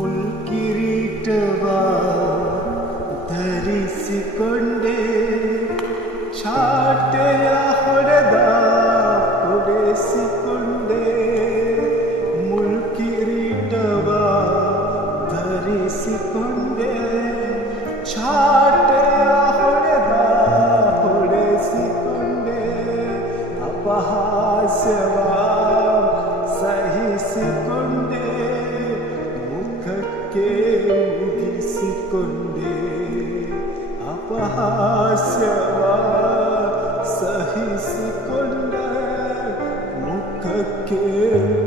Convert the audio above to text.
ಮುಲ್ಕಿರೀಟವ ಧರಿಸಿಕೊಂಡೆ, ಚಾಟೆಯ ಹೊಡೆಸಿಕೊಂಡೆ. ಮುಲ್ಕಿರೀಟವ ಧರಿಸಿಕೊಂಡೆ, ಚಾಟೆಯ ಹೊಡೆಸಿಕೊಂಡೆ. ಅಪಹಾಸ್ಯವ ಸಹಿಸಿಕೊಂಡೆ, ಮುಖಕ್ಕೆ ಮುಗಿಸಿಕೊಂಡೆ. ಅಪಹಾಸ್ಯವ ಸಹಿಸಿಕೊಂಡೆ, ಮುಖಕ್ಕೆ